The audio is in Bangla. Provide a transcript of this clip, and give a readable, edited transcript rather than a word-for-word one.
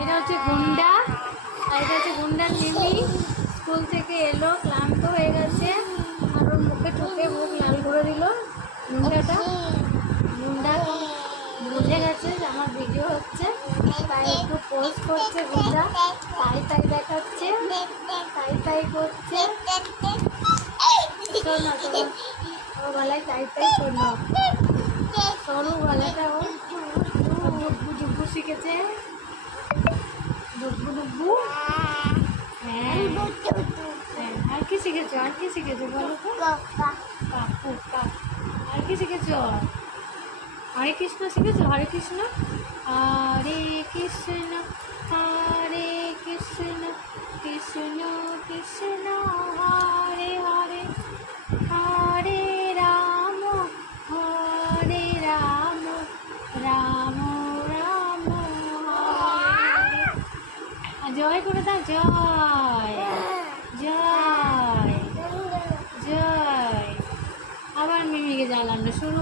এটা হচ্ছে গুন্ডা, আর এটা হচ্ছে গুন্ডার মিমি। স্কুল থেকে এলো, ক্লান্ত হয়ে গেছে, আর ওর মুখে ঠুকে মুখ লাল করে দিল গুন্ডাটা। গুন্ডা বুঝে গেছে যে আমার ভিডিও হচ্ছে, তাই একটু পোস্ট করছে গুন্ডা, তাই তাই দেখাচ্ছে, তাই তাই করছে। শোনো তোমার ওর গলায় তাই তাই শোনো, সরু গলাটা ও ডুব্বু ডুব্বু শিখেছে, ডুব্বু ডুব্বু। হ্যাঁ, আর কি শিখেছো? আর কি শিখেছো বলো তো? কাকু কাকু। আর কি শিখেছো? হরে কৃষ্ণ শিখেছো? হরে কৃষ্ণ, হরে কৃষ্ণ, হরে কৃষ্ণ, কৃষ্ণ কৃষ্ণ হরে হরে, হরে রাম, হরে রাম, রাম রাম হরে। জয় করে দাও, জয় জয় জয়। আবার মিমিকে জ্বালানো শুরু।